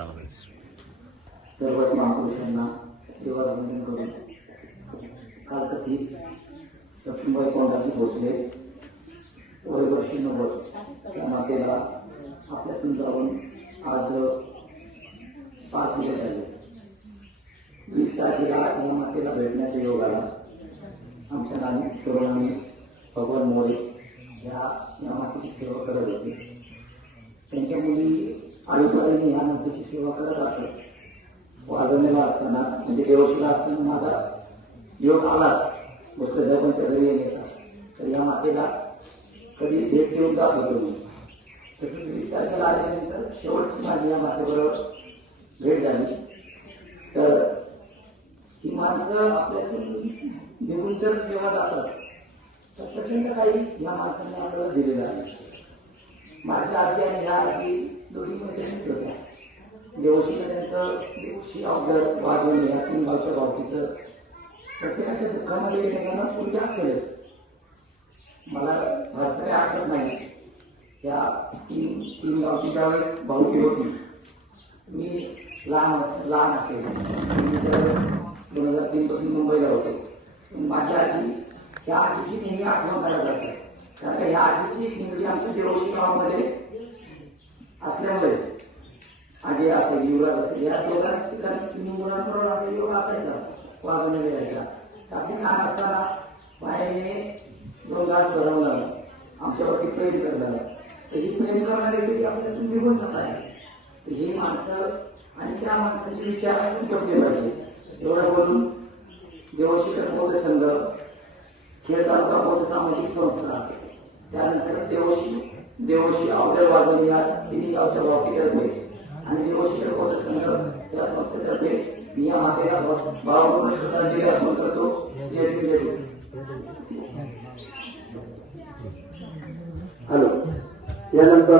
सर्व महापुरुषांना देवाराधन करून काल कथित लक्ष्मीबाई कोंडाजी भोसले वर्षी 90 या मातेला आपल्यातून जाऊन आज 5 दिवस झाले. 20 तारखेला या मातेला भेटण्याचा योग आला. आमच्या नानी सर्वांनी भगवान मोरे या मातेची सेवा करत होते. त्यांच्या मुली आईवडिलांनी या मातेची सेवा करत असत. वाजवलेला असताना म्हणजे देवशीला असताना माझा योग आलाच भोसले साहेबांच्या घरी येण्याचा. तर या मातेला कधी भेट देऊन जात होतो मी. तसंच 20 तारखेला आल्यानंतर शेवटची माझी या मातेबरोबर भेट झाली. तर ही माणसं आपल्यातून निघून जर जेव्हा जातात तर प्रचंड काही या माणसांनी आपल्याला दिलेलं आहे. माझ्या आजी आणि ह्या आजी दोन्ही मैत्रिणीच होत्या. देवशीला त्यांचं देवशी अवघड वाजवणे या 3 गावच्या भावकीचं प्रत्येकाच्या दुःखामध्ये येण्याला पूर्वी असेलच. मला फारसं काही आठवत नाही. या 3 गावची ज्यावेळेस भावकी होती मी लहान असेल. मी त्यावेळेस 2003 पासून मुंबईला होतो. माझी आजी ह्या आजीची नेहमी आठवण करत असेल. कारण का ह्या आजीची निगडी आमच्या देवशी गावामध्ये असल्यामुळे आजी असेल युवराज असेल या दोघांनी मुलांबरोबर असेल योग असायचा वाजवण्याला जायचा. आपली लहान असताना मायेने 2 घास भरवलं आमच्यावरती प्रेम करणार. तर ही प्रेम करणारी व्यक्ती आपल्यातून निघून जात आहे. ही माणसं आणि त्या माणसाचे विचार जपले पाहिजे. एवढं बोलून देवशी बौद्ध संघ खेळ तालुका बौद्ध सामाजिक संस्था त्यानंतर देवशी अवघड वाजवणी या 3 गावच्या भावकीतर्फे आणि देवशी बौद्ध संघ या संस्थेतर्फे मी या मातेला भावपूर्ण श्रद्धांजली अर्पण करतो. जय जय. हॅलो. यानंतर